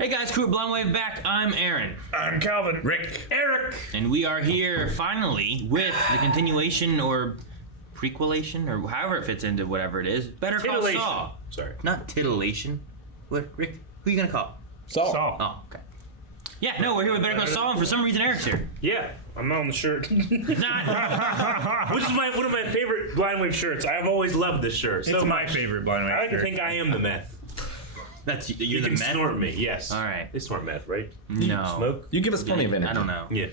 Hey guys, crew at Blind Wave back. I'm Aaron. I'm Calvin. Rick. Eric. And we are here finally with the continuation or prequelation or however it fits into whatever it is. Better Call Saul. Sorry. Not titillation. What, Rick? Who are you gonna call? Saul. Oh, okay. Yeah, no, we're here with Better Call Saul, and for some reason Eric's here. Yeah, I'm not on the shirt. Not. Which is one of my favorite Blind Wave shirts. I've always loved this shirt. It's my favorite Blind Wave I like shirt. to think I am the meth. That's you're You the can meth? snort me, yes. All right. They snort meth, right? No. Smoke? You give us plenty of energy. I don't know. Yeah.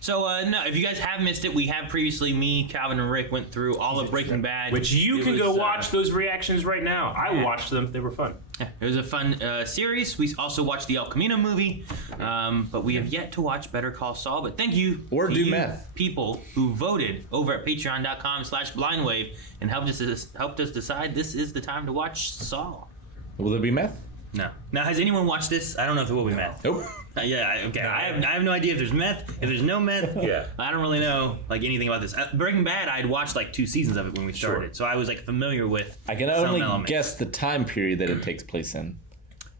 So, no, if you guys have missed it, we have previously, me, Calvin, and Rick went through all of Breaking Bad. Which you It can was, go watch those reactions right now. I watched them. They were fun. Yeah, it was a fun series. We also watched the El Camino movie, but we have yet to watch Better Call Saul. But thank you Or to do you meth. people who voted over at patreon.com/blindwave and helped us decide this is the time to watch Saul. Will there be meth? No. Now, has anyone watched this? I don't know if there will be meth. Nope. Okay. I have no idea if there's meth. If there's no meth, Yeah. I don't really know anything about this. Breaking Bad, I'd watched 2 seasons of it when we started, Sure. so I was familiar with. I can some only elements. guess the time period that it takes place in.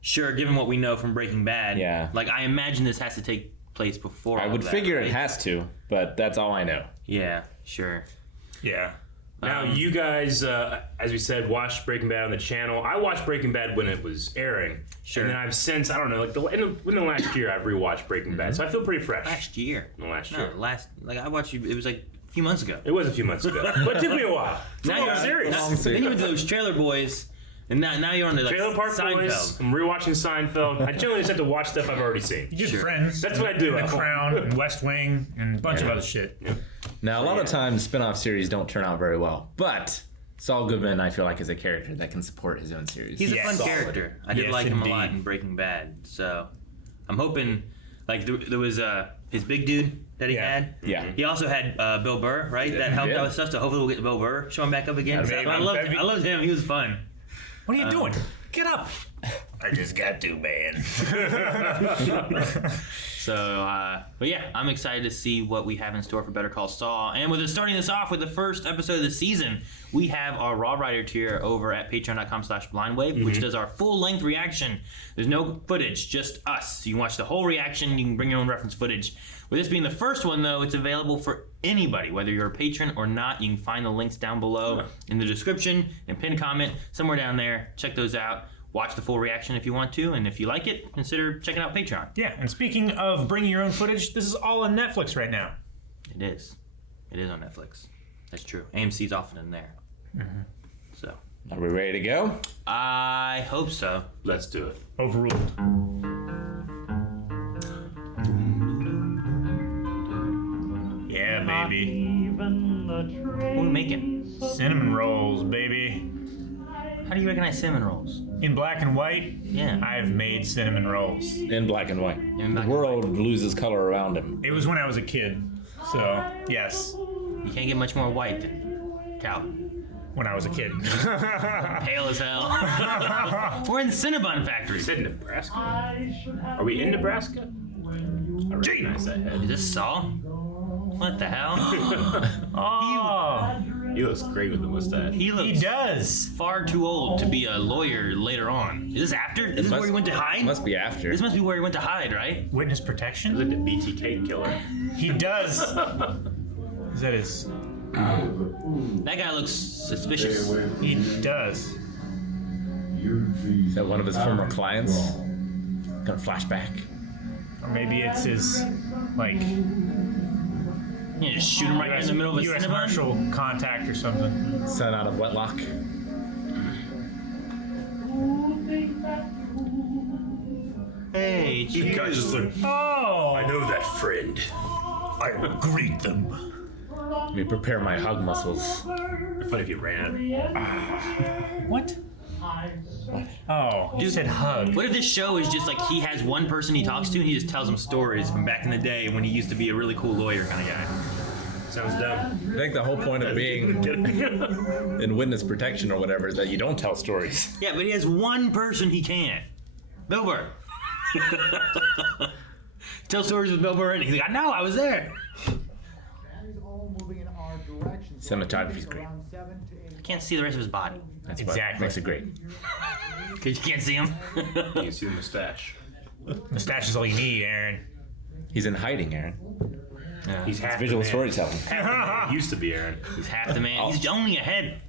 Sure, given what we know from Breaking Bad. Yeah. I imagine this has to take place before. I all would of that, figure right? it has to, but that's all I know. Yeah, sure. Yeah. Now, you guys, as we said, watched Breaking Bad on the channel. I watched Breaking Bad when it was airing. Sure. And then I've since, I don't know, within the last year, I've rewatched Breaking Bad. So I feel pretty fresh. Last year. In the last No, year. I watched you. It was a few months ago. It was a few months ago. But it took me a while. Now you're serious. Then you went to those Trailer Boys, and now you're on the Trailer Park Seinfeld. Boys. I'm rewatching Seinfeld. I generally just have to watch stuff I've already seen. You did Sure. Friends. That's what I do And at The home. Crown and West Wing and a bunch of other shit. Now, a lot of times, spin-off series don't turn out very well, but Saul Goodman, I feel like, is a character that can support his own series. He's a Yes. fun Solid. character. I did Yes, like him a lot indeed. in Breaking Bad. So I'm hoping, there was his big dude that he Yeah. had. Yeah. He also had Bill Burr, right? That helped Yeah. out with stuff. So hopefully we'll get Bill Burr showing back up again. That'd be- I loved that'd be- I loved him. He was fun. What are you doing? Get up. I just got to, man. So, but yeah, I'm excited to see what we have in store for Better Call Saul. And with us starting this off with the first episode of the season, we have our Raw Rider tier over at patreon.com/blindwave, which does our full-length reaction. There's no footage, just us. So you can watch the whole reaction. You can bring your own reference footage. With this being the first one, though, it's available for anybody, whether you're a patron or not. You can find the links down below in the description and pinned comment somewhere down there. Check those out. Watch the full reaction if you want to, and if you like it, consider checking out Patreon. Yeah, and speaking of bringing your own footage, this is all on Netflix right now. It is. It is on Netflix. That's true. AMC's often in there. So, Are we ready to go? I hope so. Let's do it. Overruled. Yeah, baby. What are we making? Cinnamon rolls, baby. How do you recognize cinnamon rolls? In black and white, Yeah. I've made cinnamon rolls. In black and white. In black The and world loses color around him. It was when I was a kid, so yes, You can't get much more white than Calvin. when I was a kid. Pale as hell. We're in the Cinnabon factory. Is it Nebraska? Are we in Nebraska? I recognize that head. Is this Saul? What the hell? Oh, He looks great with the mustache. He he looks does. far too old to be a lawyer later on. Is this after? Is this where he went to hide? Must be after. This must be where he went to hide, right? Witness He's protection? like the BTK killer. He does. Is that his? That guy looks suspicious. He does. Is that one of his former clients? Gonna flashback. Or maybe it's his, like, You just shoot him right in the middle of a U.S. Cinnabon? Marshal contact or something. Son out of wedlock. Hey, You cheers. guys just look. Oh, I know that friend. I will greet them. Let me prepare my hug muscles. It'd be funny if you ran. What? Oh, you said hug. What if this show is just he has one person he talks to and he just tells them stories from back in the day when he used to be a really cool lawyer kind of guy? Sounds dumb. I think the whole point of being in witness protection or whatever is that you don't tell stories. Yeah, but he has one person he can. Bill Burr. Tell stories with Bill Burr and he's like, I know, I was there. Cinematography's great. I can't see the rest of his body That's Exactly. what makes it great. because you can't see him. You can see the mustache. Mustache is all you need, Aaron. He's in hiding, Aaron. Yeah. He's half Visual the man. storytelling. Half the man. Used to be Aaron. He's half the man. He's only a head.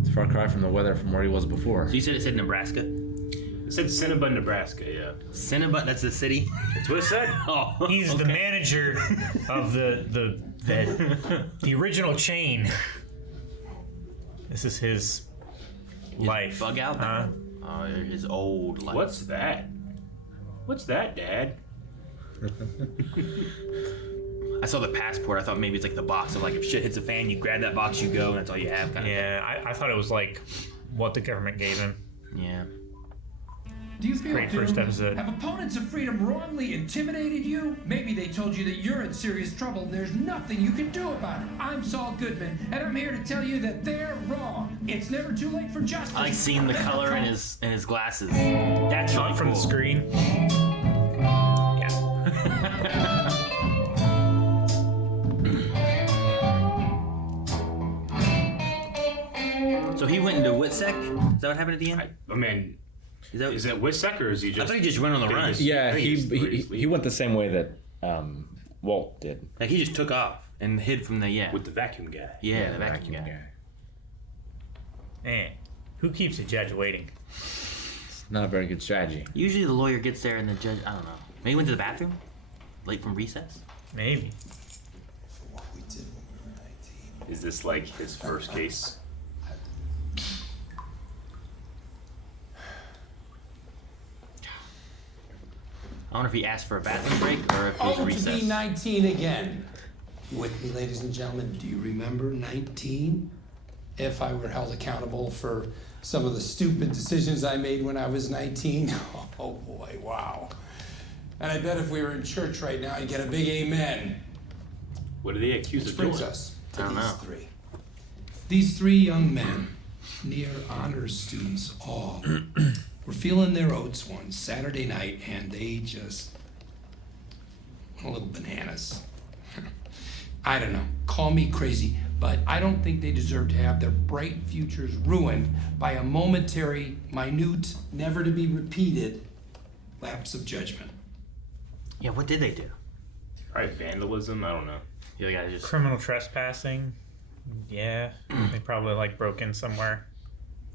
It's a far cry from the weather from where he was before. So you said it said Nebraska? It said Cinnabon, Nebraska, yeah. Cinnabon, that's the city? That's what it said. Oh, He's the manager of the original chain. This is his life. Bug out? Huh? Oh, his old life. What's that? What's that, Dad? I saw the passport. I thought maybe it's like the box of like if shit hits a fan, you grab that box, you go, and that's all you have. Kind Yeah, I thought it was like what the government gave him. of. Yeah. Do you feel Great first episode. Have opponents of freedom wrongly intimidated you? Maybe they told you that you're in serious trouble and there's nothing you can do about it. I'm Saul Goodman, and I'm here to tell you that they're wrong. It's never too late for justice. I like seeing the color in his glasses. That's really Not from cool. the screen. Yeah. So he went into Witsec? Is that what happened at the end? I mean, is it Wisek or is he I just... thought he just went on the run. Yeah, I think he went the same way that Walt did. Like he just took off and hid from the With the vacuum guy. the vacuum guy. Man, who keeps a judge waiting? It's not a very good strategy. Usually the lawyer gets there and the judge, I don't know. Maybe he went to the bathroom? Late from recess? Maybe. Is this like his first case? I wonder if he asked for a bathroom break or if it was Oh, to recess. be 19 again. You with me, ladies and gentlemen? Do you remember 19? If I were held accountable for some of the stupid decisions I made when I was 19, oh boy, wow. And I bet if we were in church right now, I'd get a big amen. What did they accuse Which of doing? brings us to I don't these know. three. These three young men, near honors students all, were feeling their oats one Saturday night, and they just went a little bananas. I don't know, call me crazy, but I don't think they deserve to have their bright futures ruined by a momentary, minute, never to be repeated lapse of judgment. Yeah, what did they do? Probably vandalism, I don't know. The other guy just... Criminal trespassing. Yeah, they probably like broke in somewhere.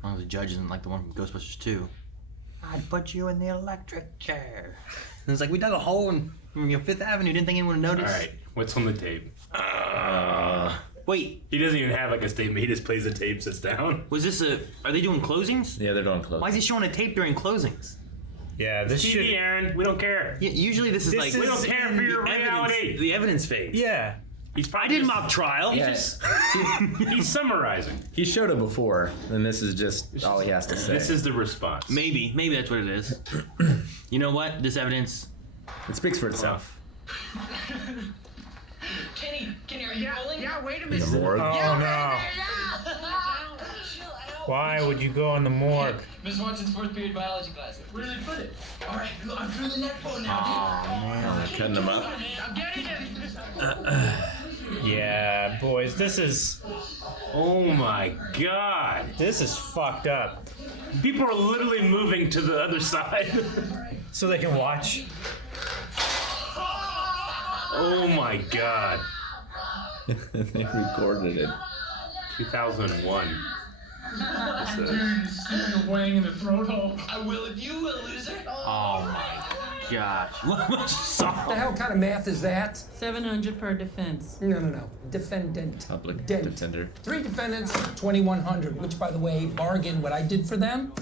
Oh, the judge isn't like the one from Ghostbusters 2. I'd put you in the electric chair. And it's like, we dug a hole in Fifth Avenue. Didn't think anyone would notice. Alright, what's on the tape? Wait, He doesn't even have like a statement, he just plays the tape, sits down. was this a... Are they doing closings? Yeah, they're doing close. Why is he showing a tape during closings? Yeah, this TV, should. Aaron, we don't care. Yeah, usually this is This like... is We don't care for your reality. The evidence phase. Yeah. He's I probably did just- mock trial. He just, he's summarizing. He showed it before, and this is just all he has to say. This is the response. Maybe that's what it is. You know what? This evidence... It speaks for itself. Kenny, are you rolling? Yeah, wait a minute. Morgue. Oh no. Why would you go in the morgue? Miss Watson's fourth period biology class. Where did I put it? All right, I'm through the net phone now. Oh, cutting him up. I'm getting it. Yeah, boys, this is Oh my god. fucked up. People are literally moving to the other side. So they can watch. Oh my god. They recorded it. 2001. This is... You're weighing in the throat hole. I will if you will, loser. Oh my gosh. What What the hell kind of math is that? 700 per defense. No. Defendant. Public Dent. defender. 3 defendants, 2,100, which, by the way, bargain what I did for them.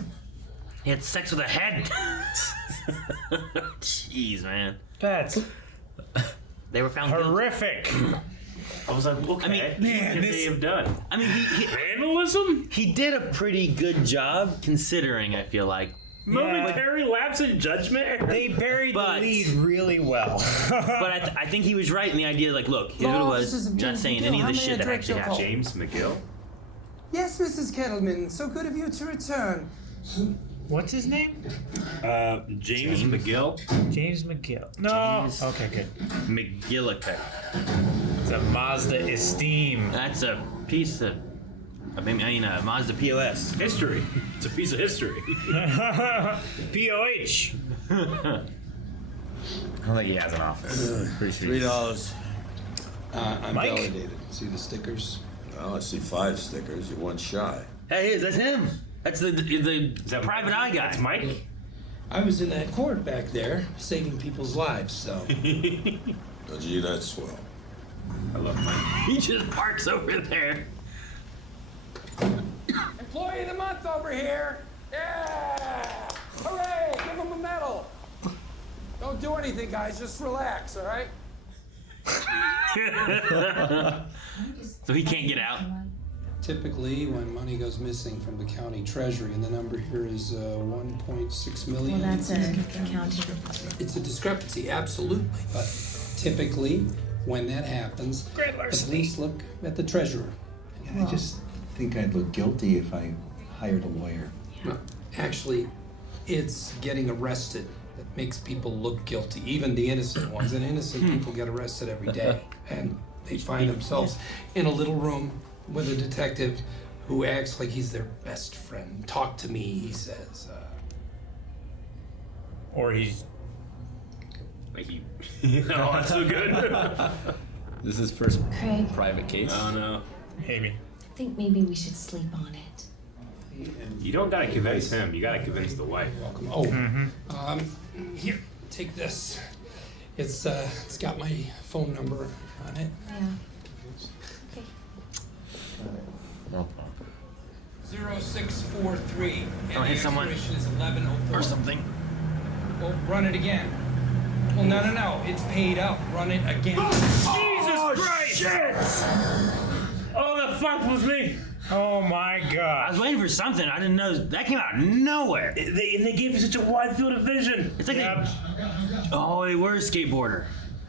He had sex with a head. Jeez, man. That's They were found guilty. horrific. I was like, okay. I mean, what could they have done? I mean, Vandalism? he did a pretty good job considering, I feel like. Momentary lapse in judgment? They buried But- the lead really well. But I think he was right in the idea, like, look, here's what it Law was. offices of Not James saying McGill. any of How the may I shit that direct actually your call? happened. James McGill? Yes, Mrs. Kettleman. So good of you to return. What's his name? James McGill? James McGill. No. James. Okay, good. McGillicuddy. It's a Mazda Esteem. That's a piece of... Mazda POS. History. It's a piece of history. POH. I don't think he has an office. Pretty sure. $3. I'm Mike? validated. See the stickers? Well, I see 5 stickers. You're 1 shy. Hey, that's him. That's the private eye guy. That's Mike. I was in that court back there, saving people's lives, so. Oh, gee, that's swell. I love Mike. He just parks over there. Employee of the month over here. Yeah! Hooray! Give him a medal. Don't do anything, guys. Just relax, all right? So he can't get out. Typically, when money goes missing from the county treasury, and the number here is 1.6 million. Well, that's a county. It's a discrepancy, absolutely. But typically, when that happens, the police look at the treasurer. I just think I'd look guilty if I hired a lawyer. No, actually, it's getting arrested that makes people look guilty, even the innocent ones. And innocent people get arrested every day. And they find themselves in a little room with a detective who acts like he's their best friend. Talk to me, he says. Or he's Like you. No, that's so good. This is his first Craig, private case. Oh no. Amy. I think maybe we should sleep on it. You don't gotta convince him. You gotta convince the wife. Welcome. Oh, here, take this. It's got my phone number on it. Yeah. Okay. Oh, 0643. Don't hit someone. Expiration is 1104. Or something. Well, run it again. Well, no. It's paid up. Run it again. Jesus Christ! Shit! Oh, the fuck was me. Oh my I god. was waiting for something. I didn't know that came out of nowhere. They gave you such a wide field of vision. It's like they were a skateboarder.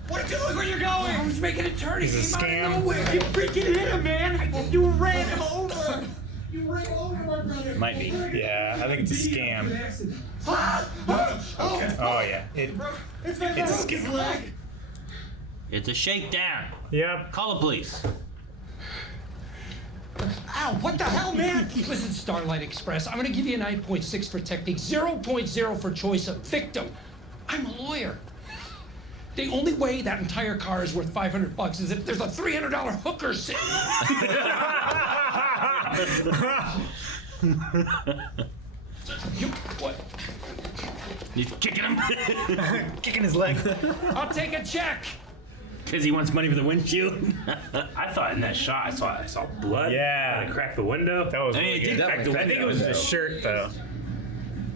What are you doing where you're going? I was making a turn. He It's a came out scam. of nowhere. You freaking hit him, man. You ran him over. You ran over my brother. Might be. Yeah, I think it's a scam. Oh yeah. It's a his leg. It's a shakedown. Yep. Call the police. Ow, what the hell, man? Listen, Starlight Express, I'm gonna give you a 9.6 for technique, 0.0 for choice of victim. I'm a lawyer. The only way that entire car is worth $500 is if there's a $300 hooker sitting. You, what? He's kicking him Kicking his leg. I'll take a check. because he wants money for the windshield. I thought in that shot I saw blood. Yeah. And it cracked the window. That was I mean, really it did good. crack the I think it was window. the shirt though.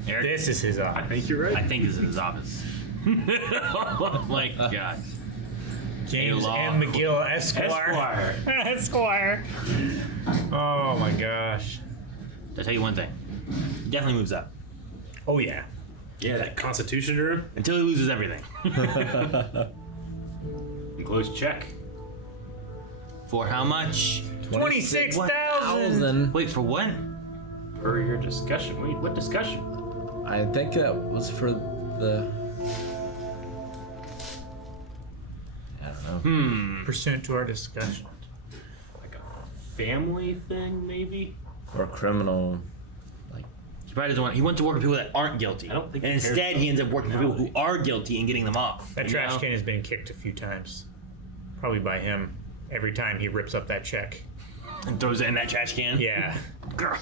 Eric, This is his I office. think you're right. I think this is in his office. Oh my God. James Law. M. McGill, Esquire. Esquire. Esquire. Oh my gosh. I'll tell you one thing. He definitely moves up. Oh yeah. Yeah, that Constitution room. Until he loses everything. Enclosed check. For how much? 26,000. Wait, for what? Per your discussion. Wait, what discussion? I think that was for the. I don't know. Pursuant to our discussion. Like a family thing, maybe? Or criminal. He probably doesn't want. He wants to work with people that aren't guilty. I don't think And he cares instead, he ends up working with people who nowadays. are guilty and getting them off. That you trash know? can has been kicked a few times. Probably by him. Every time he rips up that check. And throws it in that trash can. Yeah. Grr.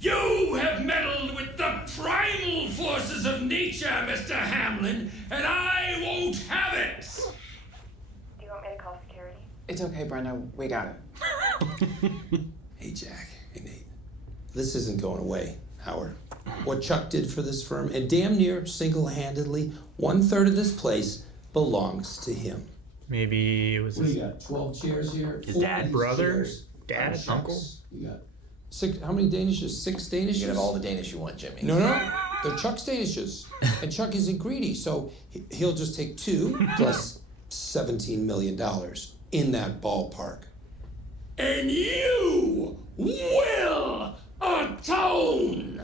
You have meddled with the primal forces of nature, Mr. Hamlin, and I won't have it! Do you want me to call security? It's okay, Brenda. We got it. Hey, Jack. Hey, Nate. This isn't going away, Howard. What Chuck did for this firm, and damn near single-handedly, 1/3 of this place belongs to him. Maybe it was What do his you got? 12 chairs here? His 4 dad, of these brother, chairs dad, are Chuck's. uncle? You got 6. How many Danishes? 6 Danishes? You can have all the Danish you want, Jimmy. No, they're Chuck's Danishes, and Chuck isn't greedy, so he'll just take 2 plus $17 million in that ballpark. And you will atone.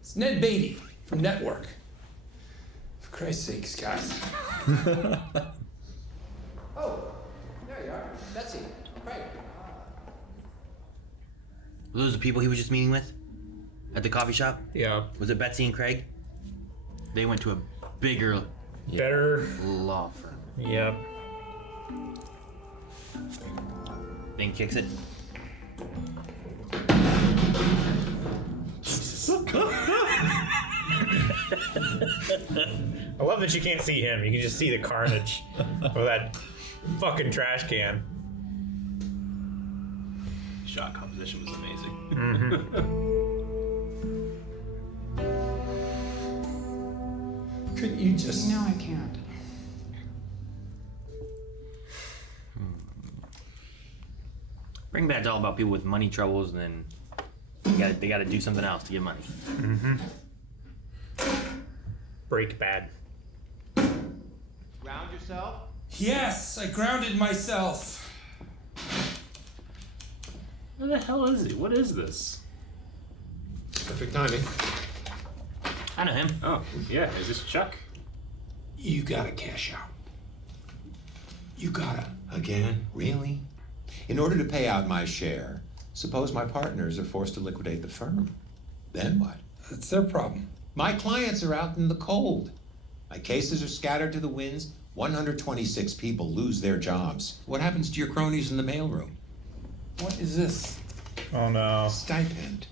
It's Ned Beatty from Network. For Christ's sakes, guys. Oh, there you are, Betsy. Right. Were those the people he was just meeting with? At the coffee shop? Yeah. Was it Betsy and Craig? They went to a bigger, better law firm. Yep. Then kicks it. I love that you can't see him. You can just see the carnage of that fucking trash can. Shot composition was amazing. Couldn't you just... No, I can't. Breaking Bad's all about people with money troubles, and then they gotta do something else to get money. Break Bad. Ground yourself? Yes, I grounded myself. Where the hell is he? What is this? Perfect timing. I know him. Oh, yeah. Is this Chuck? You gotta cash out. You gotta. Again? Really? In order to pay out my share, suppose my partners are forced to liquidate the firm. Then what? That's their problem. My clients are out in the cold. My cases are scattered to the winds. 126 people lose their jobs. What happens to your cronies in the mailroom? What is this? Oh no. Stipend.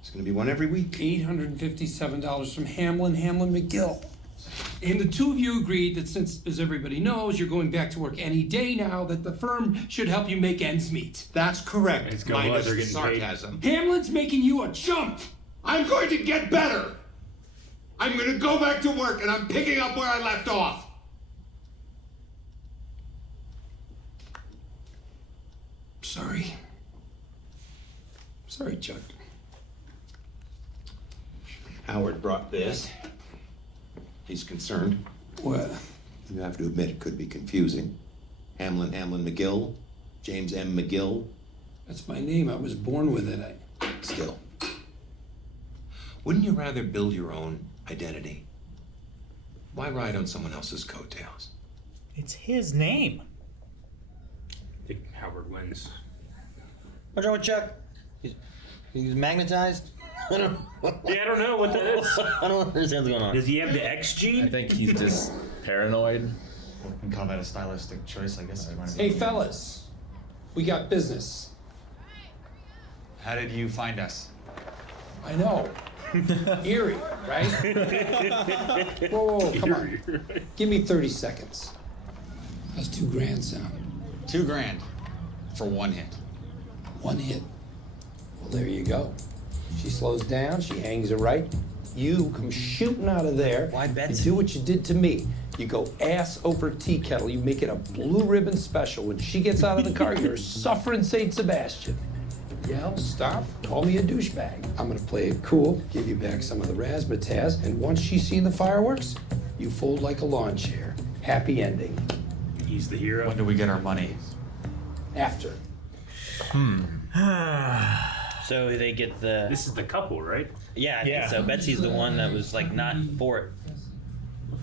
It's going to be one every week. $857 from Hamlin McGill. And the two of you agreed that since, as everybody knows, you're going back to work any day now, that the firm should help you make ends meet. That's correct. It's going Minus they're getting sarcasm. Hamlin's making you a chump. I'm going to get better. I'm going to go back to work, and I'm picking up where I left off. Sorry. Sorry, Chuck. Howard brought this. He's concerned. What? You have to admit it could be confusing. Hamlin McGill, James M. McGill. That's my name. I was born with it. Still. Wouldn't you rather build your own identity? Why ride on someone else's coattails? It's his name. I think Howard wins. What's wrong with Chuck? He's magnetized? I don't know what that is. I don't understand what's going on. Does he have the X gene? I think he's just paranoid. We can call that a stylistic choice, I guess. Hey, fellas. We got business. How did you find us? I know. Eerie, right? Whoa, come on. Give me 30 seconds. How's $2,000 sound? $2,000 for one hit. One hit. Well, there you go. She slows down, she hangs it right. You come shooting out of there. Why, Betsy? You do what you did to me. You go ass over tea kettle. You make it a blue ribbon special. When she gets out of the car, you're suffering St. Sebastian. Yell, stop, call me a douchebag. I'm gonna play it cool, give you back some of the razzmatazz, and once she's seen the fireworks, you fold like a lawn chair. Happy ending. He's the hero. When do we get our money? After. So they get the... This is the couple, right? Yeah, I think so. Betsy's the one that was like not for it.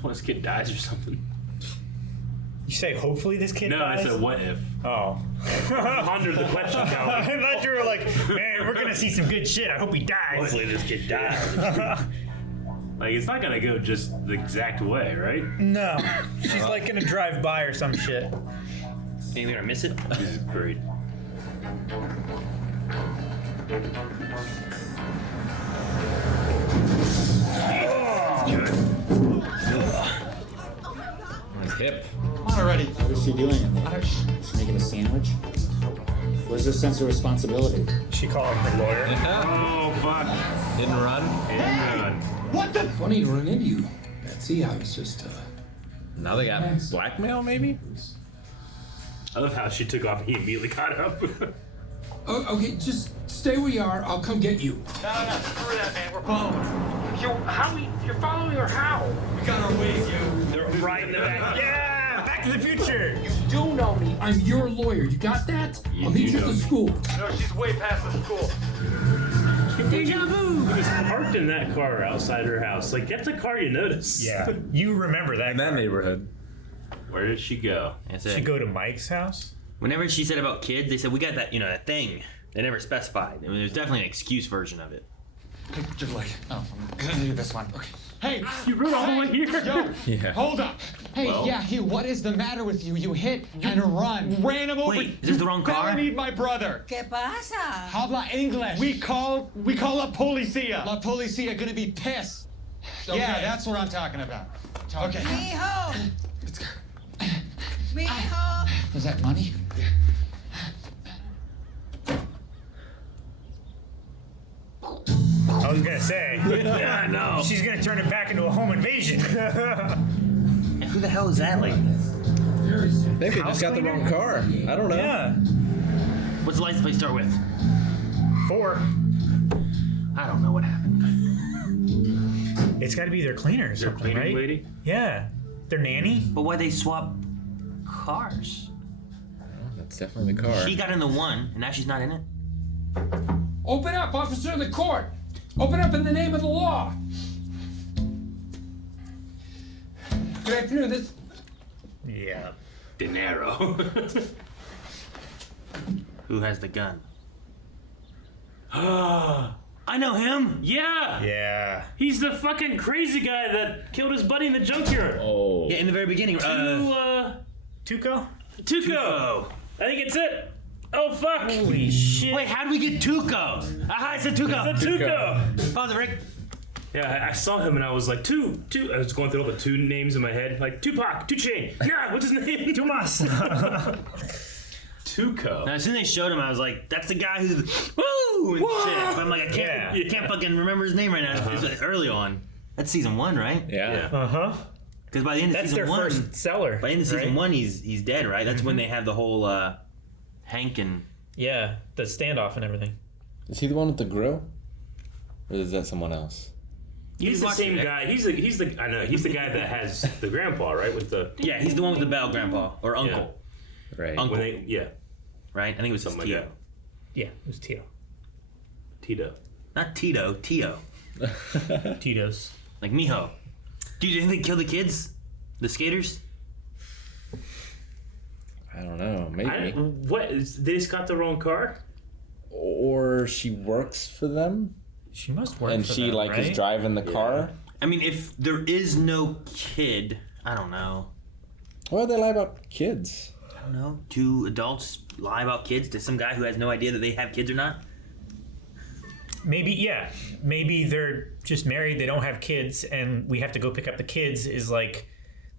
What if this kid dies or something? You say hopefully this kid dies? No, I said what if. Oh. Pondered the question, Calvin. I thought you were like, man, we're gonna see some good shit. I hope he dies. Hopefully this kid dies. Like, it's not gonna go just the exact way, right? No. She's like gonna drive by or some shit. Think they're gonna miss it? This is great. His hip. Come on already. What is she doing in there? She's making a sandwich? Where's her sense of responsibility? She calling her lawyer. Oh, fuck. Hit and run. Hit and run. What the? Funny to run into you, Betsy. I was just, Now they got blackmail, maybe? I love how she took off and he immediately caught up. Oh, okay, just stay where you are. I'll come get you. No, screw that, man. We're following. You're following her how? We got our ways, you. They're right in the back. Yeah! Back to the future! You do know me. I'm your lawyer. You got that? I'll meet you at the school. No, she's way past the school. Deja vu! He was parked in that car outside her house. Like, that's a car you notice. Yeah. You remember that. In that neighborhood. Where did she go? She go to Mike's house? Whenever she said about kids, they said, we got that, that thing. They never specified. I mean, there's definitely an excuse version of it. Your leg. Oh, I'm gonna do this one. Okay. Hey, You rode all the way here. Yo, Yeah. hold up. Hey, yeah, Hugh, what is the matter with you? You hit and run. Ran him over. Wait, is this the wrong car? I need my brother. ¿Qué pasa? Habla English. We call La Policía. La Policía gonna be pissed. Okay. Yeah, that's what I'm talking about. Okay. Mijo. Mijo. Is that money? I was gonna say. Yeah, I know. She's gonna turn it back into a home invasion. And who the hell is that lady? Maybe they just got the wrong car. I don't know. Yeah. What's the license plate start with? 4. I don't know what happened. It's got to be their cleaner or Their something, cleaning right? lady? Yeah. Their nanny? But why'd they swap cars? That's definitely the car. She got in the one, and now she's not in it. Open up, officer of the court. Open up in the name of the law. Good afternoon. This. Yeah. Dinero. Who has the gun? I know him. Yeah. Yeah. He's the fucking crazy guy that killed his buddy in the junkyard. Oh. Yeah, in the very beginning. Tuco? Tuco. I think it's it. Oh fuck. Holy shit. Wait, how did we get Tuco? Aha, it's a Tuco. It's a Tuco. Pause it, Rick. Yeah, I saw him and I was like, two. I was going through all the two names in my head, like Tupac, 2 Chain. Nah, what's his name? Tomas. Tuco. Now, as soon as they showed him, I was like, "That's the guy who's woo!" And shit. But I'm like, I can't fucking remember his name right now. It's early on. That's season 1, right? Yeah. Uh-huh. Because by the end of That's season their 1, first seller. by the end of season right? 1, he's dead, right? That's when they have the whole Hank and Yeah, the standoff and everything. Is he the one with the grill? Or is that someone else? He's the same guy. He's the I know. He's the guy that has the grandpa, right? With the he's the one with the bell, grandpa or uncle, Right. uncle, yeah, right? I think it was something Tio. like that. Yeah, it was Tito. Tito. Not Tito, Tio. Tito's. Like Mijo. Dude, do you think they kill the kids? The skaters? I don't know. Maybe. They just got the wrong car? Or she works for them? She must work and for she them, like right? is driving the car. I mean, if there is no kid, I don't know. Why would they lie about kids? I don't know. Do adults lie about kids to some guy who has no idea that they have kids or not? Maybe, yeah. Maybe they're just married, they don't have kids, and we have to go pick up the kids is like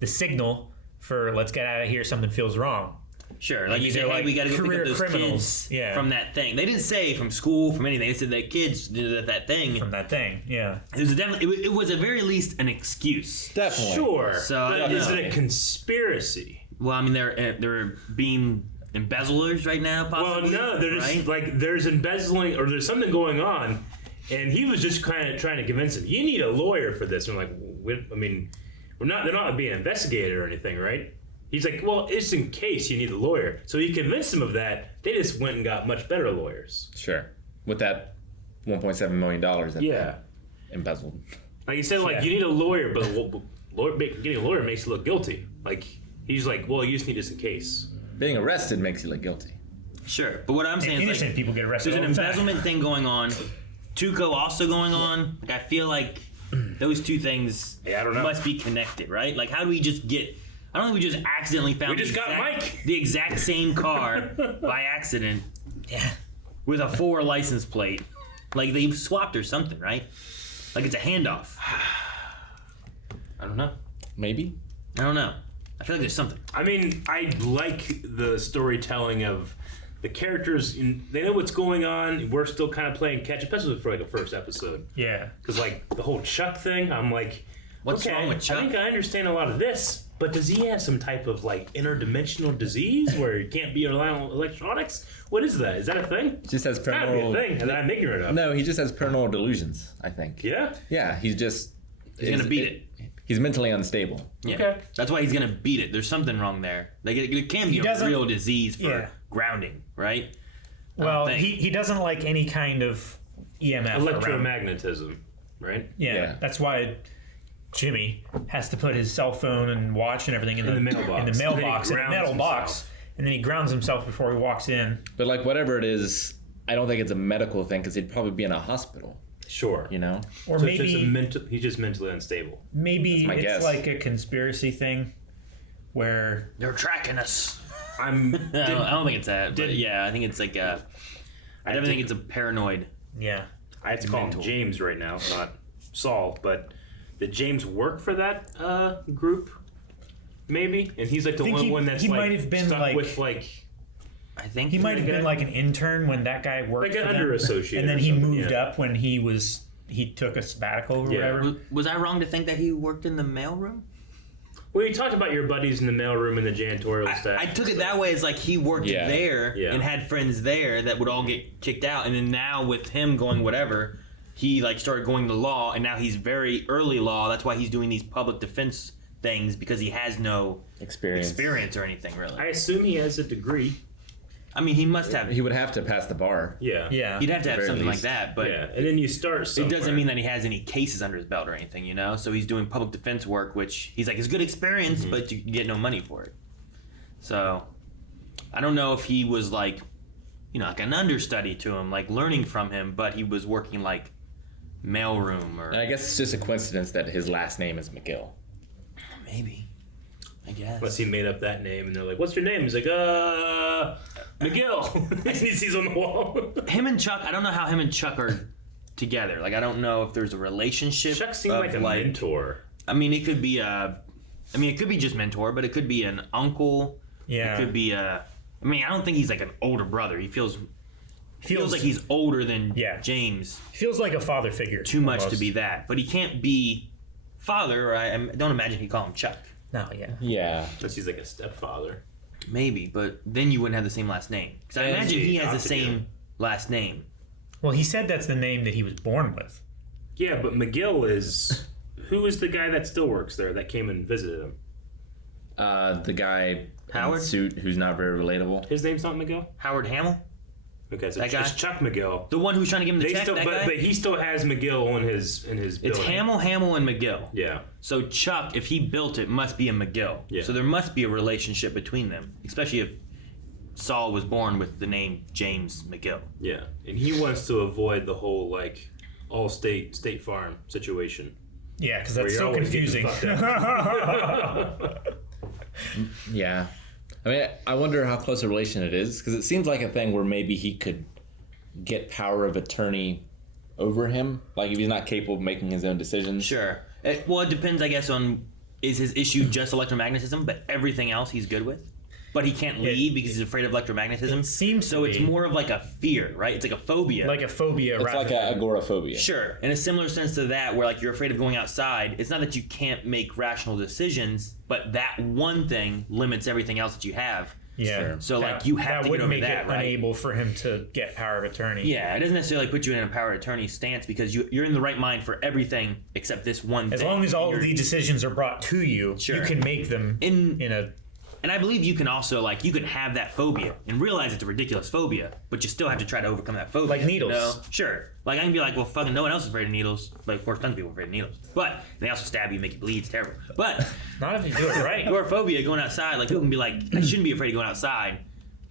the signal for let's get out of here, something feels wrong. Sure, like you These said, are, hey, we gotta go pick career up those criminals. kids from that thing. They didn't say from school, from anything. They said that kids did that thing. From that thing, yeah. It was it was at very least an excuse. Definitely. Sure. So I don't is know. it a conspiracy? Well, I mean, they're being embezzlers right now, possibly. Well, no, they're just right? like there's embezzling or there's something going on, and he was just kind of trying to convince him. You need a lawyer for this. And I'm like, I mean, they're not being investigated or anything, right? He's like, well, it's in case you need a lawyer. So he convinced him of that. They just went and got much better lawyers. Sure. With that $1.7 million that they embezzled. Like you said, like you need a lawyer, but getting a lawyer makes you look guilty. Like he's like, well, you just need this in case. Being arrested makes you look guilty. Sure, but what I'm saying is innocent like, people get arrested. There's an all the time. embezzlement thing going on. Tuco also going on. Like I feel like those two things I don't know. must be connected, right? Like how do we just get? I don't think we just accidentally found. We just got Mike. The exact same car by accident. Yeah. With a 4 license plate. Like they swapped or something, right? Like it's a handoff. I don't know. Maybe. I don't know. I feel like there's something. I mean, I like the storytelling of the characters. They know what's going on. We're still kind of playing catch up, especially for like a first episode. Yeah. Because like the whole Chuck thing, I'm like, what's wrong with Chuck? I think I understand a lot of this, but does he have some type of like interdimensional disease where he can't be reliant on electronics? What is that? Is that a thing? He just has It's gotta be a paranormal. thing that I'm ignorant of. No, he just has paranormal delusions, I think. Yeah? Yeah, he's just. He's gonna beat it. He's mentally unstable. Yeah. Okay. That's why he's gonna beat it. There's something wrong there. Like it can be a real disease for grounding, right? Well, he doesn't like any kind of EMF. around. Electromagnetism, right? Yeah, that's why Jimmy has to put his cell phone and watch and everything in the mailbox. in the And then he mailbox, in the grounds metal box, himself. and then he grounds himself before he walks in. But like whatever it is, I don't think it's a medical thing because he'd probably be in a hospital. Sure. You know? Or So maybe he's just mentally unstable. maybe That's my it's guess. like a conspiracy thing where They're tracking us. I I don't think it's that. But yeah, I think it's like I definitely think it's a paranoid. yeah. I have to call him James right now, not Saul. But did James work for that group? Maybe, and he's like the I think only he- one that's he like might have been stuck like- with like. I think He might have been like an intern when that guy worked Like an for them, under-associate and then or he something, moved yeah. up when he took a sabbatical or Yeah. whatever. Was I wrong to think that he worked in the mailroom? Well, you talked about your buddies in the mailroom and the janitorial staff. I took it that way as like he worked Yeah. there Yeah. and had friends there that would all get kicked out, and then now with him going whatever, he like started going to law, and now he's very early law. That's why he's doing these public defense things because he has no experience or anything really. I assume he has a degree. I mean, he must have. He would have to pass the bar. Yeah. Yeah. You'd have to have Very something like least. that, but Yeah, and then you start it somewhere. doesn't mean that he has any cases under his belt or anything, you know? So he's doing public defense work, which he's like, it's good experience, but you get no money for it. So I don't know if he was like, you know, like an understudy to him, like learning from him, but he was working like mailroom or And I guess it's just a coincidence that his last name is McGill. maybe. I guess. Unless he made up that name and they're like, what's your name? He's like, McGill. And he sees on the wall. Him and Chuck, I don't know how him and Chuck are together. Like, I don't know if there's a relationship. Chuck seemed of, like a mentor. I mean, it could be it could be just mentor, but it could be an uncle. Yeah. It could be I mean, I don't think he's like an older brother. He feels like he's older than James. Feels like a father figure. Too much almost. to be that, but he can't be father. Or I don't imagine he'd call him Chuck. No, yeah. Yeah. Unless he's like a stepfather. Maybe, but then you wouldn't have the same last name. Because I And imagine he has the opposite. same last name. Well, he said that's the name that he was born with. Yeah, but McGill is... Who is the guy that still works there that came and visited him? The guy Howard? in suit who's not very relatable. His name's not McGill? Howard Hamill? Okay, so That guy? it's Chuck McGill. The one who's trying to give him the check, Still, that guy? but he still has McGill in his It's building. Hamill, and McGill. Yeah. So Chuck, if he built it, must be a McGill. Yeah. So there must be a relationship between them, especially if Saul was born with the name James McGill. Yeah, and he wants to avoid the whole like all State Farm situation. Yeah, because where that's you're so always getting confusing. fucked up. Yeah. I mean, I wonder how close a relation it is, because it seems like a thing where maybe he could get power of attorney over him. Like, if he's not capable of making his own decisions. Sure. It depends, I guess, on is his issue just electromagnetism, but everything else he's good with? But he can't leave because he's afraid of electromagnetism. It seems so. It's more of like a fear, right? It's like a phobia. Like a phobia. It's rather like than- agoraphobia. Sure. In a similar sense to that, where like you're afraid of going outside, it's not that you can't make rational decisions, but that one thing limits everything else that you have. Yeah. Sure. So like you have to would get over make that, it right? unable for him to get power of attorney. Yeah, it doesn't necessarily put you in a power of attorney stance because you're in the right mind for everything except this one As thing. long as all of You're- the decisions are brought to you, Sure. you can make them in a. And I believe you can also like you can have that phobia and realize it's a ridiculous phobia, but you still have to try to overcome that phobia. Like needles. You know? Sure. Like I can be like, well, fucking no one else is afraid of needles. But of course, tons of people are afraid of needles. But they also stab you, make you bleed. It's terrible. But Not if you do it right. agoraphobia, going outside, like people can be like, I shouldn't be afraid of going outside.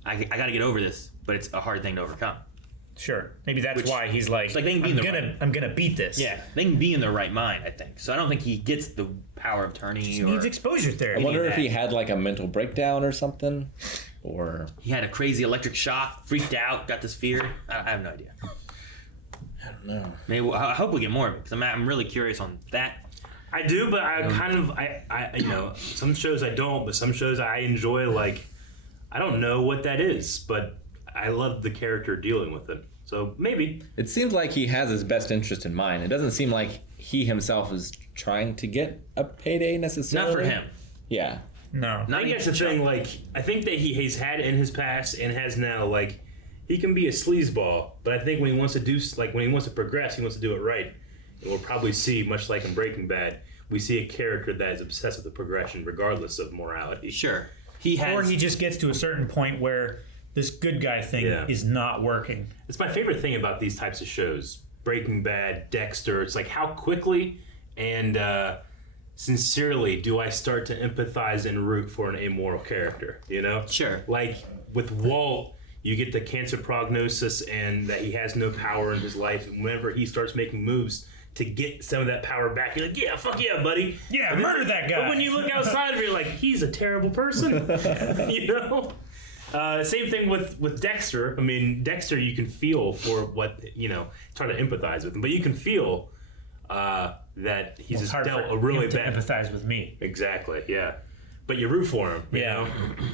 I got to get over this, but it's a hard thing to overcome. Sure. Maybe that's Which- why he's like, it's like they can be in the I'm gonna beat this. Yeah, they can be in their right mind, I think. So I don't think he gets the power of attorney. He or needs exposure I therapy. wonder if that. he had like a mental breakdown or something. Or. he had a crazy electric shock, freaked out, got this fear. I have no idea. I don't know. Maybe I hope we get more of it because I'm really curious on that. I do, but I kind of I you know some shows I don't, but some shows I enjoy. Like I don't know what that is, but I love the character dealing with it. So maybe It seems like he has his best interest in mind. It doesn't seem like he himself is trying to get a payday necessarily. Not for him. Yeah. No. I think that's the thing. Like I think that he's had in his past and has now. Like he can be a sleazeball, but I think when he wants to do when he wants to progress, he wants to do it right. And we'll probably see, much like in Breaking Bad, we see a character that is obsessed with the progression, regardless of morality. Sure, he has. Or he just gets to a certain point where this good guy thing is not working. It's my favorite thing about these types of shows. Breaking Bad, Dexter. It's like how quickly and sincerely do I start to empathize and root for an amoral character, you know? Sure. Like with Walt, you get the cancer prognosis and that he has no power in his life. And whenever he starts making moves to get some of that power back, you're like, yeah, fuck yeah, buddy. Yeah, murder that guy. But when you look outside of it, you're like, he's a terrible person. You know? Same thing with Dexter. I mean, Dexter, you can feel for what, try to empathize with him, but you can feel that he's just dealt a really bad. Empathize with me. Exactly, yeah. But you root for him. You know?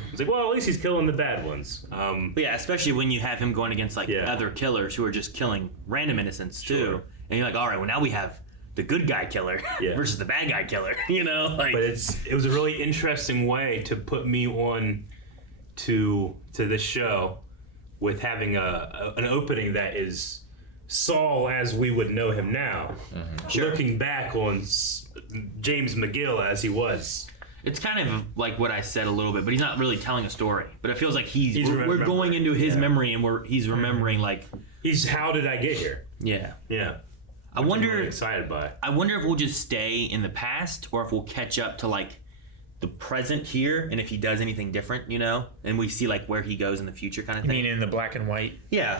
It's like, well, at least he's killing the bad ones. But yeah, especially when you have him going against other killers who are just killing random innocents too, and you're like, all right, well now we have the good guy killer versus the bad guy killer. But it was a really interesting way to put me on to this show with having an opening that is Saul as we would know him now, looking back on James McGill as he was. It's kind of like what I said a little bit, but he's not really telling a story. But it feels like we're going into his memory, and he's remembering how did I get here? Yeah. I Which wonder. I'm really excited by. I wonder if we'll just stay in the past, or if we'll catch up to the present here, and if he does anything different, and we see where he goes in the future, kind of thing. You mean in the black and white? Yeah,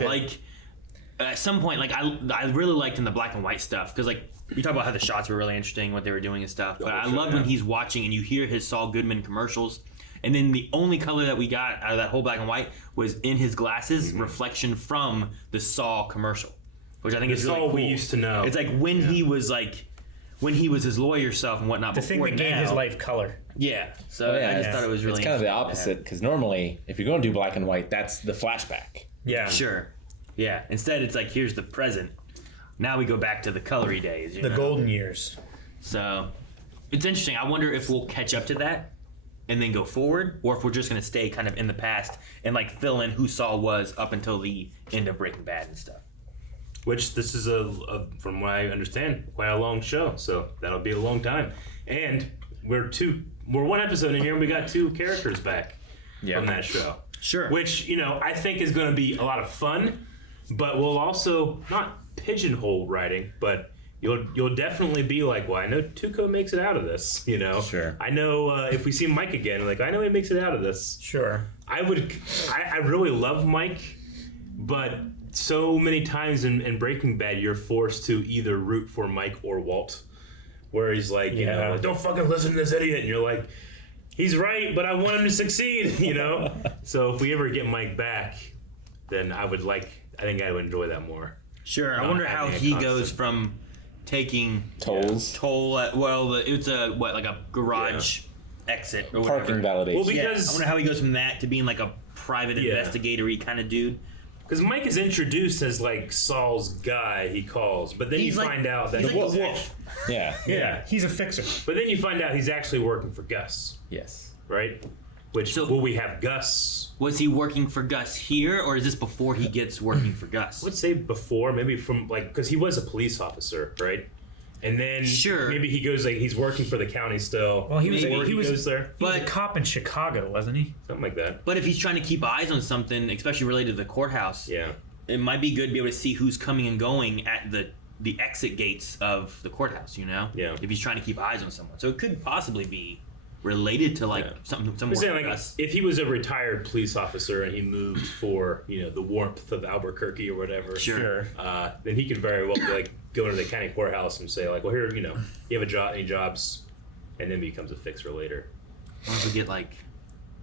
at some point, I really liked in the black and white stuff because you talk about how the shots were really interesting, what they were doing and stuff. But I love when he's watching and you hear his Saul Goodman commercials, and then the only color that we got out of that whole black and white was in his glasses, reflection from the Saul commercial, which I think is really Saul cool. we used to know. It's when he was when he was his lawyer self and whatnot. The thing that gave his life color. Yeah. So I just thought it was really. It's kind of the opposite because normally, if you're going to do black and white, that's the flashback. Yeah. Sure. Yeah. Instead, it's here's the present. Now we go back to the colory days. The golden years. So it's interesting. I wonder if we'll catch up to that and then go forward, or if we're just going to stay kind of in the past and fill in who Saul was up until the end of Breaking Bad and stuff. Which this is from what I understand, quite a long show. So that'll be a long time. And we're one episode in here and we got 2 characters back from that show. Sure. Which, I think is going to be a lot of fun, but we'll also not pigeonhole writing, but you'll definitely be like, well, I know Tuco makes it out of this, Sure. I know if we see Mike again, I know he makes it out of this. Sure. I really love Mike, but so many times in Breaking Bad, you're forced to either root for Mike or Walt, where he's don't fucking listen to this idiot, and you're like, he's right, but I want him to succeed, So if we ever get Mike back, then I think I would enjoy that more. Sure. I wonder how he goes from taking toll at, it's a garage exit or parking validation. Well, because I wonder how he goes from that to being a private investigatory kind of dude. Because Mike is introduced as Saul's guy, he calls, but then you find out that he's a wolf. Yeah, he's a fixer. But then you find out he's actually working for Gus. Yes. Right? Which will we have Gus? Was he working for Gus here, or is this before he gets working for Gus? I would say before, maybe from because he was a police officer, right? And then maybe he goes he's working for the county still. Well, he was there. He was a cop in Chicago, wasn't he? Something like that. But if he's trying to keep eyes on something, especially related to the courthouse, it might be good to be able to see who's coming and going at the exit gates of the courthouse. Yeah. If he's trying to keep eyes on someone, so it could possibly be related to something saying, if he was a retired police officer and he moved for the warmth of Albuquerque or whatever, then he could very well be go into the county courthouse and say well, here, you have a job, any jobs, and then becomes a fixer later. I wonder if we get I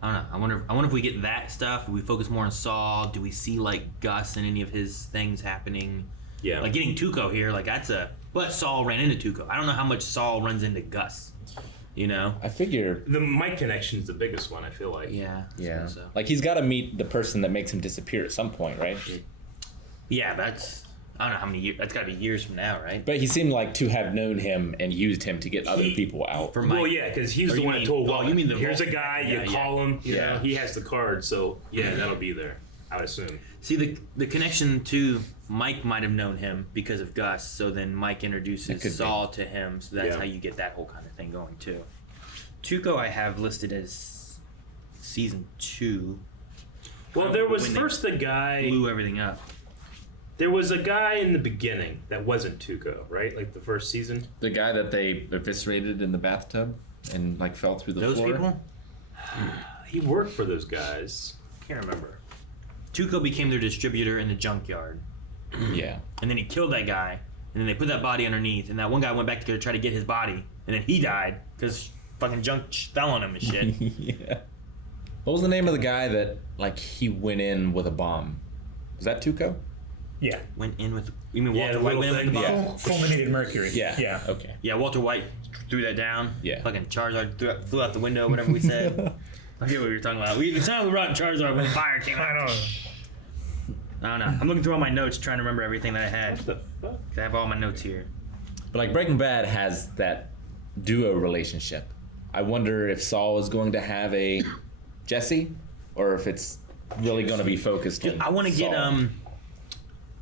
don't know. I wonder if we get that stuff. Do we focus more on Saul? Do we see Gus and any of his things happening? Yeah, getting Tuco here, but Saul ran into Tuco. I don't know how much Saul runs into Gus. I figure the Mike connection is the biggest one. I feel like. Yeah. So. He's got to meet the person that makes him disappear at some point, right? Yeah, that's I don't know how many years. That's got to be years from now, right? But he seemed to have known him and used him to get other people out. For Mike. Well, yeah, because he's the one that told. Well, you mean here's a guy. You call him. You know, he has the card, so that'll be there. I would assume. See, the connection to Mike might have known him because of Gus, so then Mike introduces Saul to him, so that's how you get that whole kind of thing going too. Tuco I have listed as season 2. Well, there was first the guy blew everything up. There was a guy in the beginning that wasn't Tuco, right? The first season. The guy that they eviscerated in the bathtub and fell through the floor. Those people? He worked for those guys. Can't remember. Tuco became their distributor in the junkyard. Yeah. And then he killed that guy, and then they put that body underneath, and that one guy went back to go try to get his body, and then he died because fucking junk fell on him and shit. Yeah. What was the name of the guy that, like, he went in with a bomb? Was that Tuco? Yeah. Went in with... You mean Walter the White little went in with the thing. bomb? Fulminated mercury. Yeah. Yeah. Okay. Yeah, Walter White threw that down. Yeah. Fucking Charizard flew out the window, whatever we said. I forget what we were talking about. The time we brought in Charizard when fire came out. I don't know. I'm looking through all my notes trying to remember everything that I had. I have all my notes here. But, like, Breaking Bad has that duo relationship. I wonder if Saul is going to have a Jesse, or if it's really going to be focused on I want to get, Saul.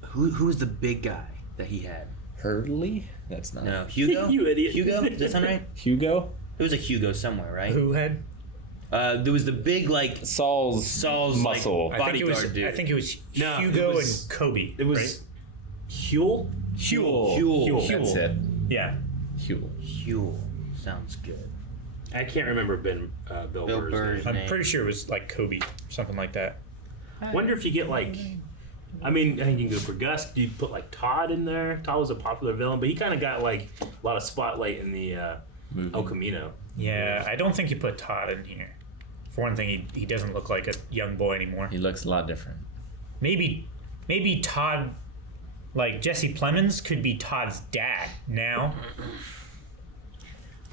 who was the big guy that he had? Hurley? That's not... No, Hugo? You idiot. Hugo? Does that sound right? Hugo? There was a Hugo somewhere, right? Who had? There was the big, like... Saul's Like, muscle. bodyguard dude. I think it was No, Hugo it was- and Kobe. It was right? Huel. Huel. That's it. Yeah. Huel. Huel. Sounds good. I can't remember Bill Burr's Burr's name. I'm pretty sure it was like Kobe, something like that. Wonder if you get like, I mean, I think you can go for Gus. Do you put like Todd in there? Todd was a popular villain, but he kind of got like a lot of spotlight in the El Camino. Yeah, I don't think you put Todd in here. For one thing, he doesn't look like a young boy anymore. He looks a lot different. Maybe Todd, like Jesse Plemons, could be Todd's dad now.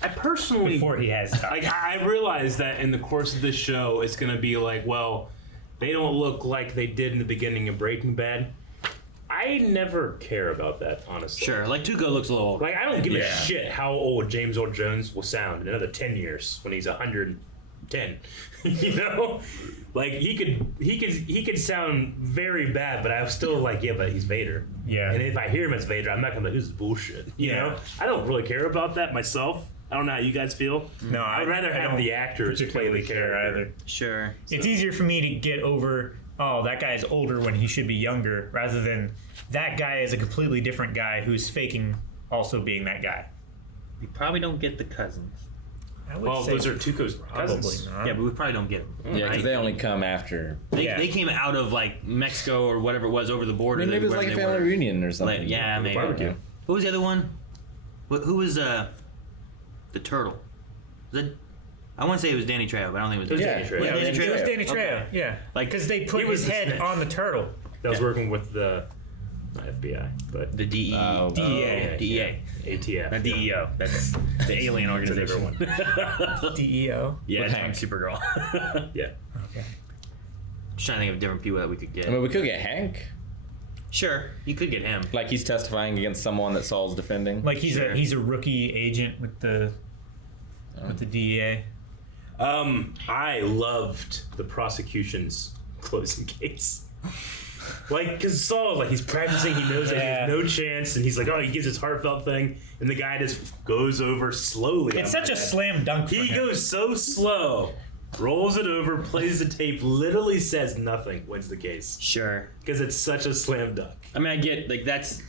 I personally, Before he has Todd. like, I realize that in the course of this show, it's going to be like, well, they don't look like they did in the beginning of Breaking Bad. I never care about that, honestly. Sure, like Tuco looks a little old. Like, I don't give a shit how old James Earl Jones will sound in another 10 years when he's 110. You know? Like, he could sound very bad, but I'm still like, yeah, but he's Vader. Yeah. And if I hear him as Vader, I'm not going to be like, this is bullshit. You know? I don't really care about that myself. I don't know how you guys feel. No, I'd rather I have don't the actors play the particularly care character. either. Sure. It's easier for me to get over, oh, that guy's older when he should be younger, rather than that guy is a completely different guy who's faking also being that guy. We probably don't get the cousins. I would Well, say those are Tuco's probably cousins. not. Yeah, but we probably don't get them. Yeah, because they only come after. They came out of like Mexico or whatever it was over the border. I mean, maybe it was like a family reunion or something. Like, yeah, maybe. Barbecue. What was the other one? Who was the turtle? Was it? I want to say it was Danny Trejo, but I don't think it was. Danny Trejo. Was it Yeah, Danny It was Trejo? Danny Trejo, Okay. yeah. Like, Because they put he was his the head snitch. on the turtle. That was working with the not FBI, but The DEA. DEA. ATF. Not DEO. That's the alien It's a different organization. one. DEO. Yeah, With it's Hank. from Supergirl. Yeah. Okay. Just trying to think of different people that we could get. I mean, we could get Hank. Sure, you could get him. Like he's testifying against someone that Saul's defending. Like he's Sure. a rookie agent with the DEA. I loved the prosecution's closing case. Like, because Saul, like, he's practicing, he knows that he has no chance, and he's like, oh, he gives his heartfelt thing, and the guy just goes over slowly. It's such a slam dunk for He him. goes so slow, rolls it over, plays the tape, literally says nothing, wins the case. Sure. Because it's such a slam dunk. I mean, I get, like, that's...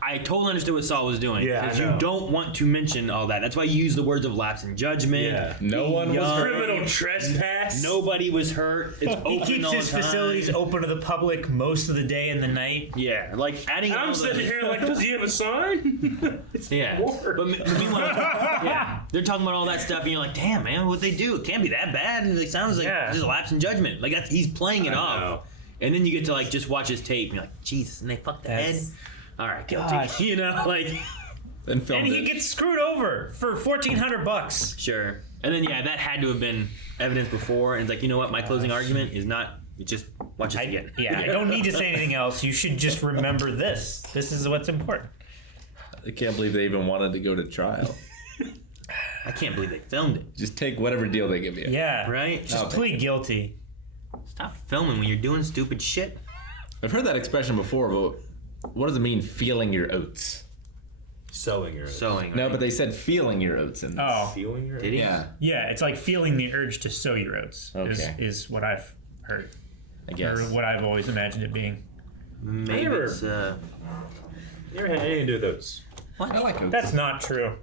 I totally understood what Saul was doing. Yeah, I Because know. you don't want to mention all that. That's why you use the words of lapse in judgment. Yeah. No one was young. hurt. Criminal trespass. Nobody was hurt. It's open He keeps all his the time. facilities open to the public most of the day and the night. Yeah, like adding. all I'm the- sitting here like, does he have a sign? It's Yeah, war. but meanwhile, yeah, they're talking about all that stuff, and you're like, "Damn, man, what they do? It can't be that bad." And it sounds like Yeah. just a lapse in judgment. Like he's playing it I off, know. and then you get to like just watch his tape, and you're like, "Jesus!" And they fucked the head. That's- All right, guilty. Gosh. You know, like And filmed And he it. gets screwed over for $1,400. sure. And then yeah, that had to have been evidence before, and it's like, you know what? My closing argument is not. It's just watch it again. Yeah, I don't need to say anything else. You should just remember this. This is what's important. I can't believe they even wanted to go to trial. I can't believe they filmed it. Just take whatever deal they give you. Yeah. Right? Just Okay. plead guilty. Stop filming when you're doing stupid shit. I've heard that expression before, but what does it mean, feeling your oats? Sowing your Sewing. No, but they said feeling your oats in this. Oh. feeling your Did he? Yeah, Yeah, it's like feeling the urge to sow your oats Okay. is what I've heard. I guess. Or what I've always imagined it being. Maybe Never. it's Never had anything to do with those. I like oats. That's not true.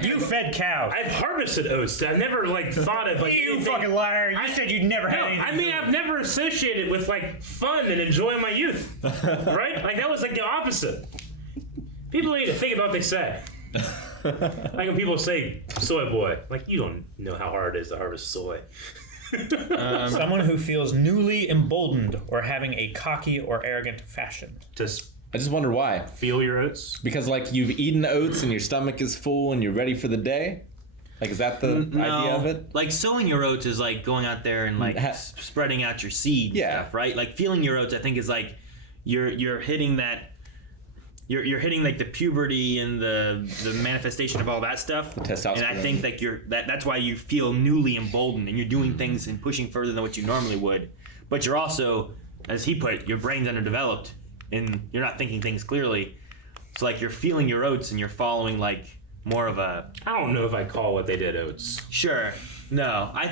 You fed cows. I've harvested oats. I've never thought of You anything. fucking liar. You said you'd never had No, anything. I mean I've never associated with fun and enjoying my youth. Right? That was the opposite. People need to think about what they say. When people say soy boy, you don't know how hard it is to harvest soy. Someone who feels newly emboldened or having a cocky or arrogant fashion. I just wonder why. Feel your oats? Because you've eaten oats and your stomach is full and you're ready for the day? Is that the idea of it? Sowing your oats is going out there and spreading out your seed stuff, right? Feeling your oats, I think, is you're hitting that. You're hitting the puberty and the manifestation of all that stuff. The testosterone. And I think that's why you feel newly emboldened and you're doing things and pushing further than what you normally would. But you're also, as he put it, your brain's underdeveloped and you're not thinking things clearly. So you're feeling your oats and you're following more of a. I don't know if I call what they did oats. Sure. No. I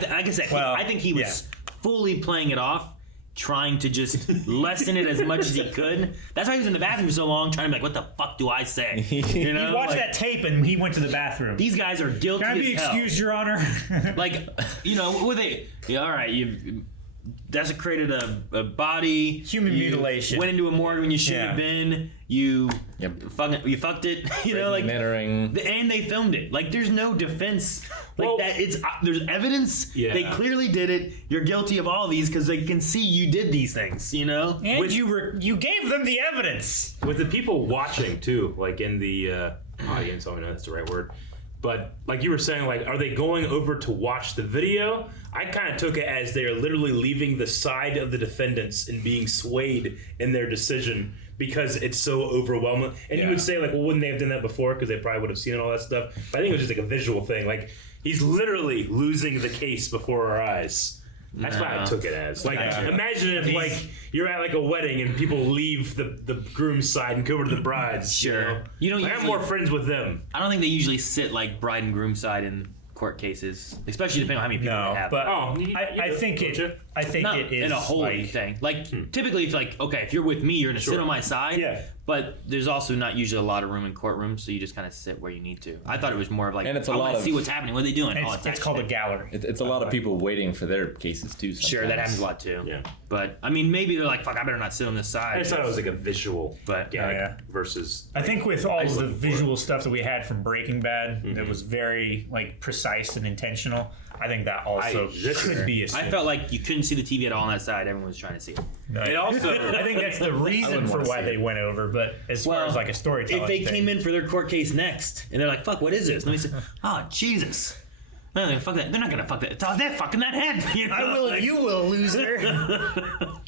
think he was fully playing it off, trying to just lessen it as much as he could. That's why he was in the bathroom for so long, trying to be what the fuck do I say? You know? He watched that tape and he went to the bathroom. These guys are guilty. Can I be as hell. excused, Your Honor? With it. All right, you desecrated a body. Human mutilation. Went into a morgue when you shouldn't have been. You fucked it. Entering. And they filmed it. There's no defense. That. It's there's evidence. Yeah. They clearly did it. You're guilty of all these because they can see you did these things. You know. And you gave them the evidence. With the people watching too, in the audience, I don't know if that's the right word. But you were saying, are they going over to watch the video? I kind of took it as they're literally leaving the side of the defendants and being swayed in their decision because it's so overwhelming. And you would say, wouldn't they have done that before? Because they probably would have seen all that stuff. But I think it was just a visual thing. He's literally losing the case before our eyes. That's why I took it as. Imagine if you're at a wedding and people leave the groom's side and go over to the bride's. Sure. You don't. I have more friends with them. I don't think they usually sit bride and groom side in court cases, especially depending on how many people they have. But I think it is in a holy thing. Typically, it's if you're with me, you're gonna sit on my side. Yeah. But there's also not usually a lot of room in courtrooms, so you just kind of sit where you need to. I thought it was more of and it's a I lot want to of, see what's happening. What are they doing? It's called a gallery. It's a lot of people waiting for their cases too. Sometimes. Sure, that happens a lot too. Yeah. But maybe they're fuck, I better not sit on this side. I just thought it was a visual gag versus. I think with all of the visual stuff that we had from Breaking Bad, it was very precise and intentional. I think that also could be a sin. I felt like you couldn't see the TV at all on that side. Everyone was trying to see it. No, it also, I think that's the reason for why they went over. But as far as a storytelling, if they came in for their court case next and they're like, "Fuck, what is this?" And they say, "Oh, Jesus." No, fuck that. They're not gonna fuck that. They're fucking that head. You know? I will if you will, loser.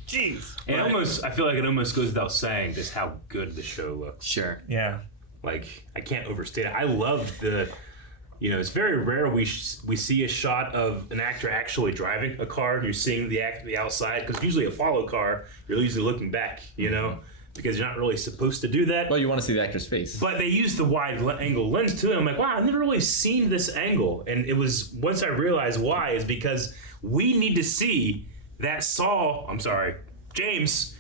Jeez. And I feel like it almost goes without saying just how good the show looks. Sure. Yeah. I can't overstate it. I love the. It's very rare we see a shot of an actor actually driving a car and you're seeing the outside, because usually a follow car, you're usually looking back, because you're not really supposed to do that. Well, you want to see the actor's face. But they use the wide angle lens too, and I'm like, wow, I've never really seen this angle. And it was, once I realized why, is because we need to see that James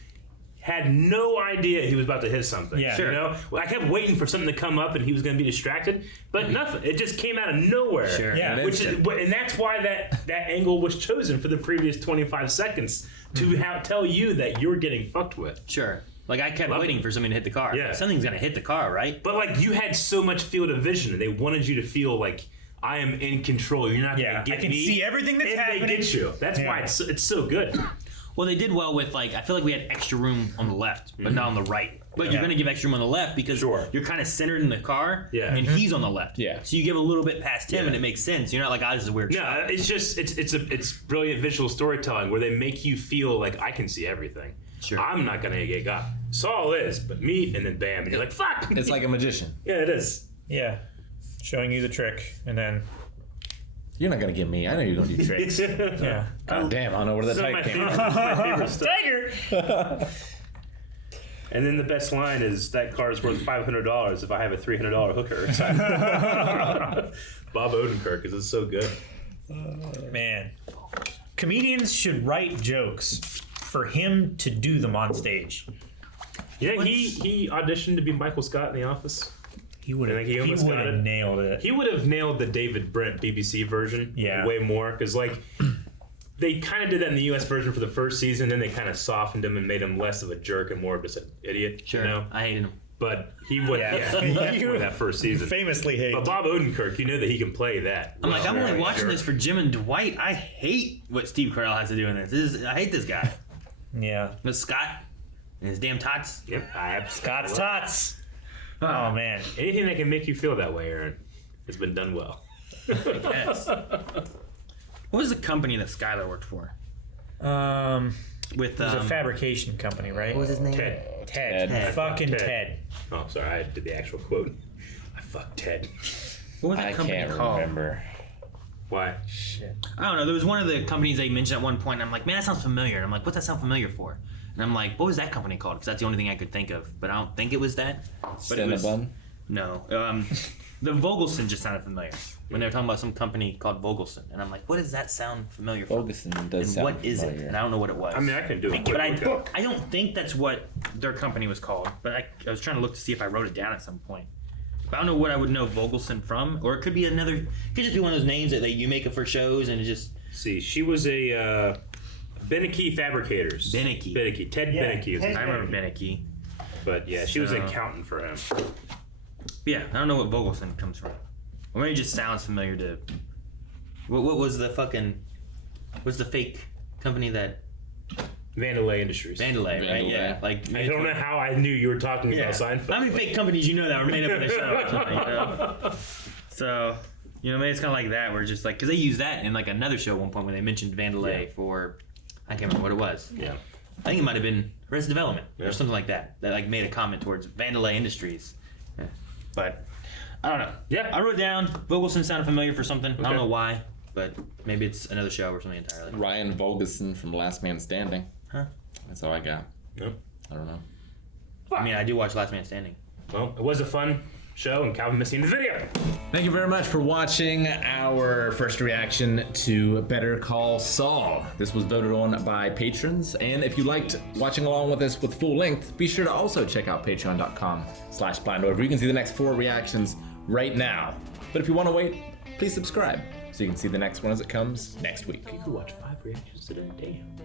had no idea he was about to hit something. Yeah, sure. I kept waiting for something to come up and he was going to be distracted, but nothing. It just came out of nowhere. Sure. Yeah. And that's why that angle was chosen for the previous 25 seconds to tell you that you're getting fucked with. Sure. I kept waiting for something to hit the car. Yeah. Something's gonna hit the car, right? But you had so much field of vision, and they wanted you to feel like I am in control. You're not going to get me. I can see everything that's happening. They get you. That's why it's so good. Well, they did well with I feel like we had extra room on the left, but not on the right. But you're going to give extra room on the left because you're kind of centered in the car, and he's on the left. Yeah. So you give a little bit past him, and it makes sense. You're not like, this is a weird shot. No, it's just it's brilliant visual storytelling where they make you feel like I can see everything. Sure. I'm not going to get got. Saul is, but me, and then bam, and you're like, fuck. It's like a magician. Yeah, it is. Yeah. Showing you the trick, and then. You're not going to get me. I know you're going to do tricks. Yeah. God damn, I don't know where the type came from. My favorite stuff. Tiger! And then the best line is, that car is worth $500 if I have a $300 hooker. Bob Odenkirk, because it's so good. Man. Comedians should write jokes for him to do them on stage. Yeah, he auditioned to be Michael Scott in The Office. He would have. I think he He almost would got have it. nailed it. He would have nailed the David Brent BBC version way more, because like they kind of did that in the US version for the first season, then they kind of softened him and made him less of a jerk and more of just an idiot. Sure, You know? I hated him. But he would, he left for that first season. Famously hate. But Bob Odenkirk, you know that he can play that. I'm like, I'm only Right, watching sure. this for Jim and Dwight. I hate what Steve Carell has to do in this. I hate this guy. Yeah. With Scott and his damn tots. Yep, I have Scott's tots. Oh man. Anything that can make you feel that way, Aaron, has been done well. Yes. What was the company that Skylar worked for? With It was a fabrication company, right? What was his name? Ted. Fucking Ted. Oh, sorry, I did the actual quote. I fucked Ted. What was that I company can't called? remember. Why? Shit. I don't know. There was one of the companies they mentioned at one point, and I'm like, man, that sounds familiar. And I'm like, what's that sound familiar for? And I'm like, what was that company called? Because that's the only thing I could think of. But I don't think it was that. But it was, Cinnabon? no. The Vogelson just sounded familiar when they were talking about some company called Vogelson, and I'm like, what does that sound familiar for? Vogelson does And sound what is it? familiar. And I don't know what it was. I mean, I can do it. But I don't think that's what their company was called. But I was trying to look to see if I wrote it down at some point. But I don't know what I would know Vogelson from, or it could be another. It could just be one of those names that you make it for shows, and it just. See, she was a Beneke Fabricators. Beneke. Ted Beneke is his I remember name. Beneke. But yeah, she was an So- accountant for him. Yeah, I don't know what Vogelson comes from. Or maybe it just sounds familiar to. What was the fucking. What's the fake company that. Vandalay Industries. Vandalay, right? Yeah. Like, I don't know how I knew you were talking Yeah. about Seinfeld. How many fake companies you know that were made up in a show or something, you know? So, maybe it's kind of like that, where it's just like, because they used that in like another show at one point when they mentioned Vandalay for, I can't remember what it was. Yeah. I think it might have been Arrested Development or something like that. That like made a comment towards Vandalay Industries. Yeah. But, I don't know. Yeah. I wrote down, Vogelson sounded familiar for something. I Okay. don't know why, but maybe it's another show or something entirely. Ryan Vogelson from Last Man Standing. Huh? That's all I got. No. I don't know. I mean, I do watch Last Man Standing. Well, it was a fun show, and Calvin missing the video. Thank you very much for watching our first reaction to Better Call Saul. This was voted on by patrons, and if you liked watching along with us with full length, be sure to also check out patreon.com/blindwave, where you can see the next 4 reactions right now. But if you want to wait, please subscribe so you can see the next one as it comes next week. You could watch 5 reactions today. Damn.